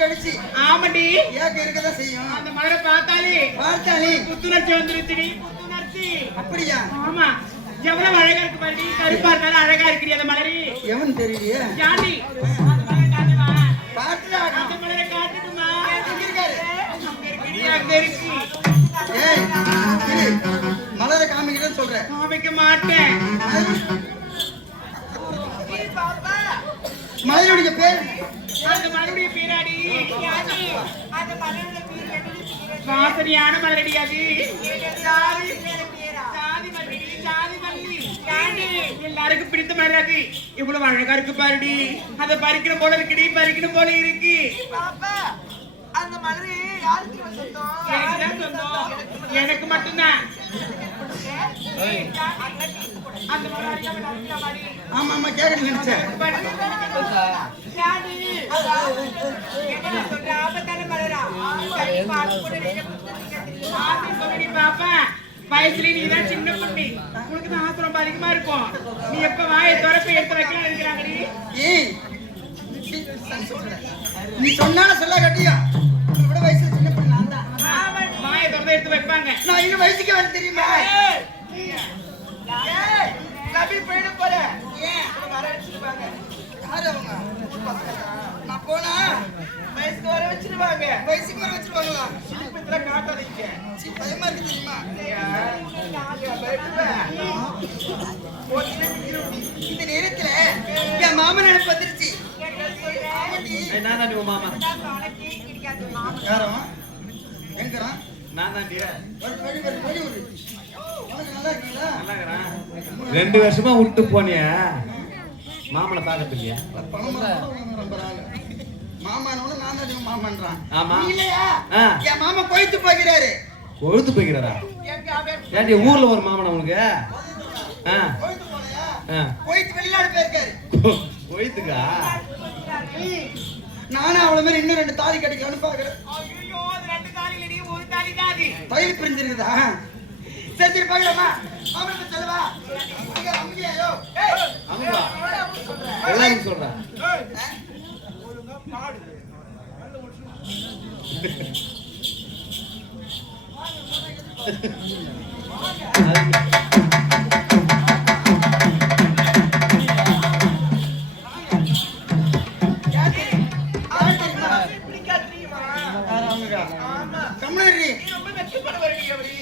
கடிச்சு ஆமாடி ஏக்க இருக்கதான் செய்யும். அந்த மலரை பார்த்தாலே புத்துணர்ச்சி வந்துருச்சுடி. புத்துணர்ச்சி அப்படியா? ஆமா. எவ்வளவு அழகா இருக்கு பாருடி. கருப்பா இருந்தாலும் அழகா இருக்கிறீ அந்த மலரி. எவன் தெரியலையே ஜாண்டி அந்த மலரை காட்டுமா? காட்டுடா. அந்த மலரை காட்டுமா? எங்க இருக்காரு? அங்க இருக்குடி. அங்க இருக்கு. ஏய் மலரை காமிக்கிறேன்னு சொல்றேன். காமிக்க மாட்டேன். மலருடைய பேர் அந்த மலருடைய பேராடி. அந்த மலருடைய பேர் வாசனையான மலரடி. அது ஜாதி மல்லி. ஜாதி மல்லி எல்லாருக்கும் பிடித்த மலர். அது இவ்வளவு அழகா இருக்கு பாருடி. அதை பறிக்கணும் போல இருக்குடி. பறிக்கணும் போல இருக்கு. அந்த மலரு யாருக்கு சொந்தம்? எனக்கு மட்டும்தான். ஆமா ஆமா கேட்க நினைச்சேன். பாப்பா வயசுல நீதான் சின்ன பொண்ணு. உனக்கு தான் ஆசை ரொம்ப அதிகமா இருக்கும். நீ எப்ப வாயை திறப்ப எடுத்து வைக்கலாம் இருக்கிறாங்கடி. நீ சொன்னால சொல்ல கட்டியா விட வயசுல சின்ன பொண்ணு நான் தான். வாயை திறந்து எடுத்து வைப்பாங்க. நான் இன்னும் வயசுக்கு வந்து தெரியுமா? போயிட போற ஏன் வர வச்சிருவாங்க. யாரு அவங்க? நான் போனா வயசுக்கு வர வச்சிருவாங்க. வயசுக்கு வர வச்சிருவாங்களா? சிலிப்பத்துல காட்டாதீங்க. பயமா இருக்கு தெரியுமா? இந்த நேரத்துல என் மாமன் நினைப்பு வந்துருச்சு. நான் தான் உன் மாமா. யாரும் எங்கிறான்? நான் தான் நல்லா இருக்கீங்களா? 2 வருஷமா விட்டு போனிய மாமனை பார்க்கறது இல்லையா? மாமானோட நான் தான் மாமன்றான். ஆமா இல்லையா? என் மாமா கோயித்து போகிறாரு. கொழுத்து போய்கிறாரா? ஏன்டி ஊர்ல ஒரு மாமன் உனக்கு? கோயித்து வெளிநாடு போயிருக்காரு. கோயித்துக்கா? நானும் அவள மாதிரி இன்னும் 2 தாலி கட்டிக்கலாம்னு பாக்குறேன். தையல் பிரிஞ்சிருக்குதா? சரி சரி பாக்கலாமா? அவனுக்கு சொல்லவா? அம்மியாயோ அம்மா எல்லாம் சொல்றேன்.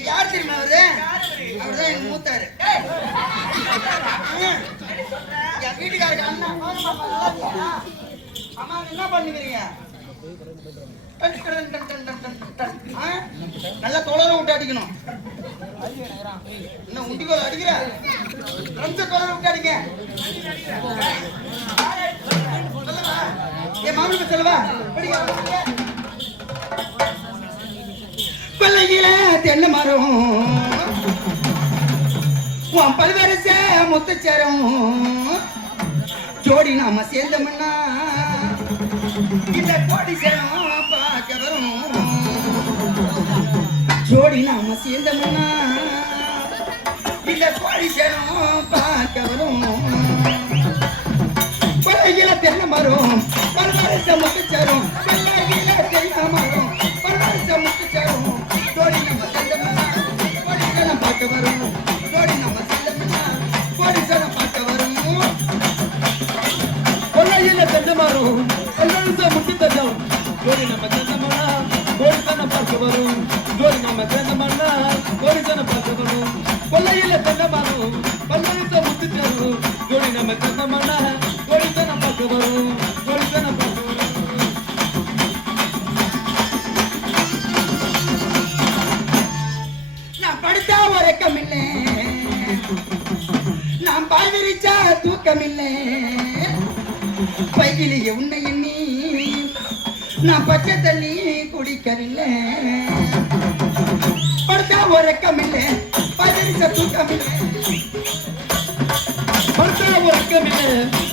யார் தெரியுமா அவரு? அவர்தான் எங்க மூத்தாரு. என் வீட்டுக்காரருக்கு அண்ணா. அம்மா என்ன பண்ணுவீங்க? நல்லா தொலைற விட்டு அடிக்கணும். என்ன உண்டிகோல அடிக்கிற? தொலைற விட்டு அடிக்க. என் மாமனுக்கு சொல்லவா? கொல்லையில தென்னை மரம் உன் பல்வரச முத்துச்சரம் ஜோடி நாம சேர்ந்தோம்னா இந்த கோடி சரம் பார்க்க வரும். ஜோடி நாம சேர்ந்தோம்னா இந்த கோடி சரம் பார்க்க வரும். கொல்லையில தென்னை மரம் பல்வரச முத்துச்சரம். கொல்லையில தென்னை மரம் பல்வரச முத்துச்சரம் ஜோடி நம்ம சேர்ந்தோம்னா கோடி சரம் பார்க்க வரும். ஜோடி நம்ம சேர்ந்தோம்னா கோடி சரம் பார்க்க வரும். கொல்லையில தென்னை மரம் பல்வரச முத்துச்சரம் ஜோடி நம்ம சேர்ந்தோம்னா கோடி சரம் பார்க்க வரும். ஜோடி நம்ம சேர்ந்தோம்னா கோடி சரம் பார்க்க வரும். கொல்லையில தென்னை மரம் பல்வரச முத்துச்சரம் ஜோடி நம்ம சேர்ந்தோம்னா கோடி சரம் பார்க்க வரும். கோடி சரம் பார்க்க வரும். நான் படுத்தா உறக்கம் இல்லை, நான் பாய் விரிச்சா தூக்கம் இல்லை. பையிலேயே உன்னை எண்ணி நான் பச்சை தண்ணி குடிக்கவில்லை. படுத்தா உறக்கம் இல்லை, பாய் விரிச்சா தூக்கம் இல்லை. படுத்தா உறக்கம் இல்லை,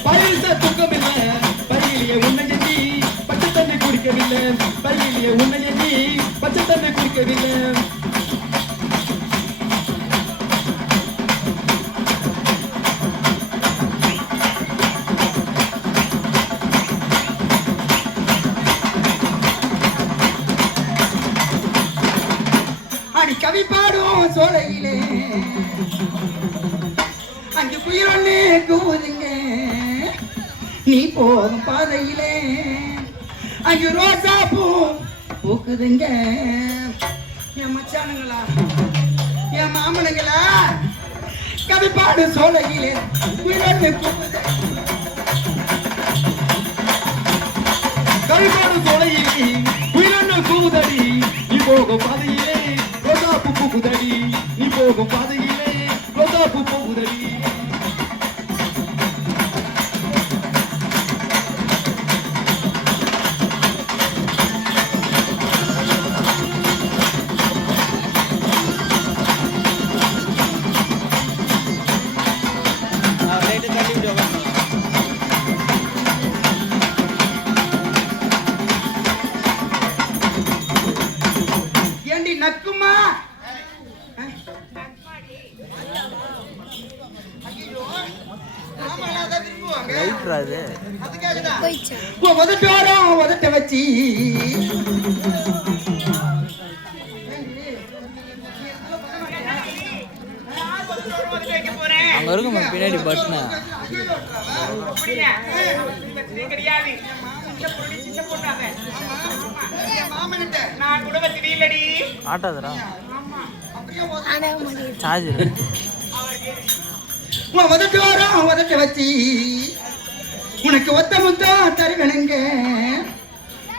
பயிரிச தூக்கம் இல்லை. பையிலேயே உன்னை எண்ணி பச்சை தண்ணி குடிக்கவில்லை. பையிலேயே உன்னை எண்ணி பச்சை தண்ணி குடிக்கவில்லை. குயிலொன்னே கூவுதுங்க நீ போகும் பாதையிலே அங்கு ரோசா பூ பூக்குதுங்க என் மச்சானுங்களா என் மாமனுங்களா கவிப்பாடு சோலையிலே குயிலொன்னு கூவுது கவிப்பாடு சோலையிலே குயிலொன்னு கூவுதடி நீ போகும் பாதையிலே ரோசா பூ பூக்குதடி நீ போகும் பாதையிலே ரோசா பூ பூக்குதடி ஏண்டி நக்குமா உதட்டோரம் உதட்ட வச்சு அங்க இருக்கும் பின்னாடி பஸ்னா அப்படியா? பிரச்சனை கிடையாது. சின்ன பொண்ணு, சின்ன பொண்ணாக. மாமன்கிட்ட நான் குடும்ப திடீர்லடி. ஆட்டாதரா ஆமா. சார்ஜர் உதட்டோரம் உதட்ட வச்சு உனக்கு ஒத்த முத்தம் தருவனுங்க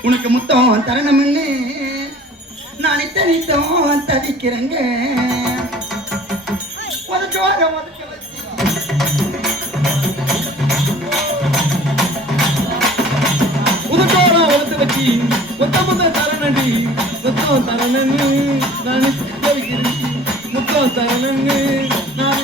உனக்கு முத்தம் தரணும்னு நான் நித்தம் தவிக்கிறேங்க உதட்டோரம் உதட்ட வச்சு உதட்டோரம் உதட்ட வச்சு ஒத்த முத்தம் தரணடி முத்தம் தரணன்னு நான் தவிக்கிறேன் முத்தம் தரணன்னு நான்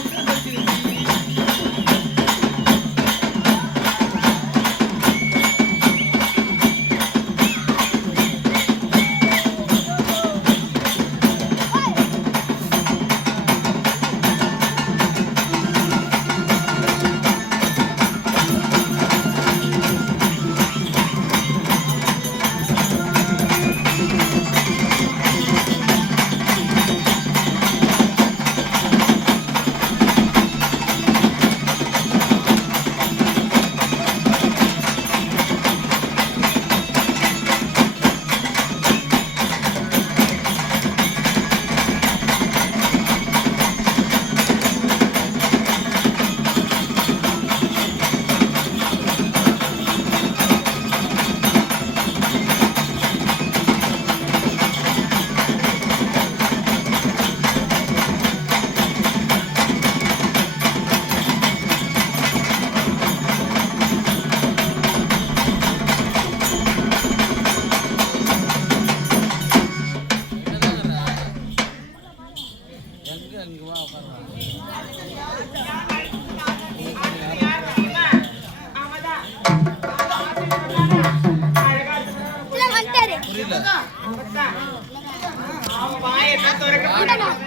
அவன் வாயை தான் திறக்க மாட்டான்.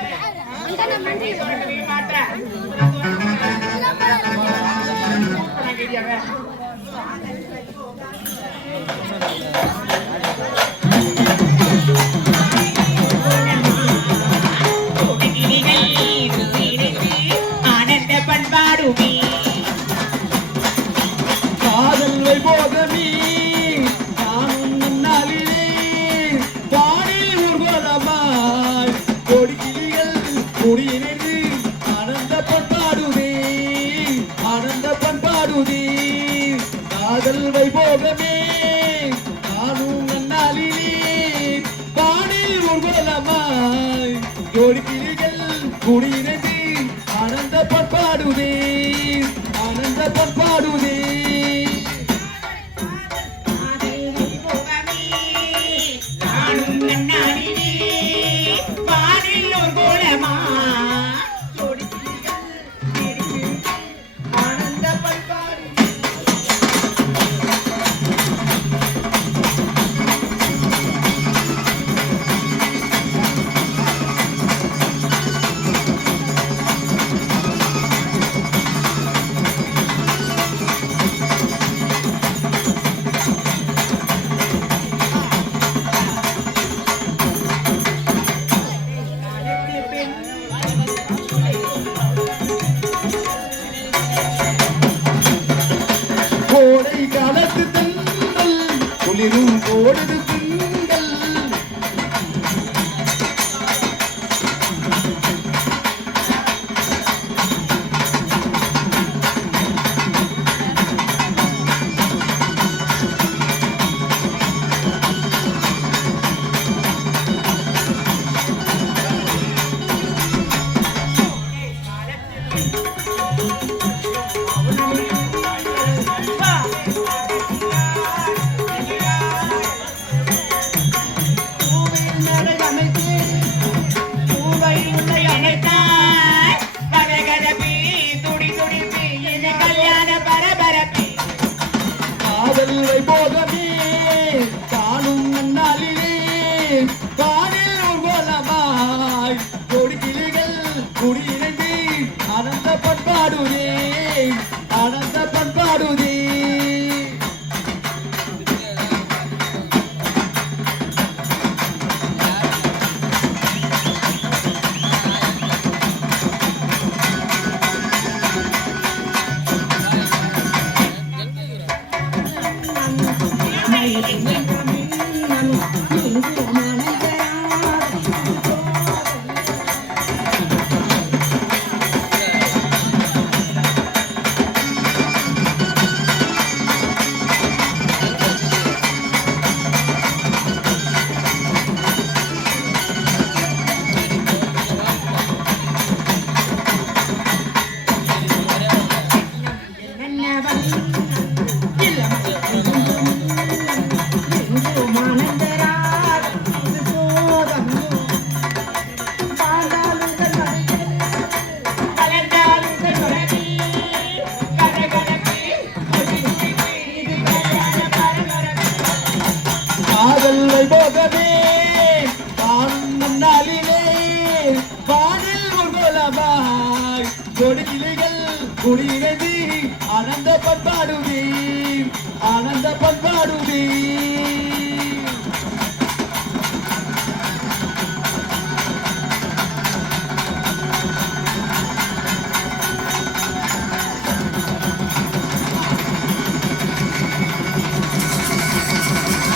திறக்கவே மாட்டேன். ஆனந்த பண்பாடுமே காதல் வைபோகமே நானும் முன்னாளிலே பாடி ஊர்வலமாய் கொடிக்கிளிகள் கொடியினது ஆனந்த பண்பாடுதே காதல் வைபோகமே நானும் முன்னாளிலே பாடி ஊர்வலமாய் கொடிக்கிளிகள் கொடியினது ஆனந்த பண்பாடுதே குளிரும் ஓடுது திங்கள் காதல் வைபோகமே காணும் முன்னாளிலே காணில் ஊர்வலமாய் கொடி கிளிகள் குடியிணைந்து ஆனந்த பண்பாடுதே ஆனந்த பண்பாடுதே காதல் வைபோகமே காணும் முன்னாளிலே வானில் ஊர்வலமாய் கொடி கிளிகள் குடியிணைந்து ஆனந்த பண்பாடுதே ஆனந்த பண்பாடுதே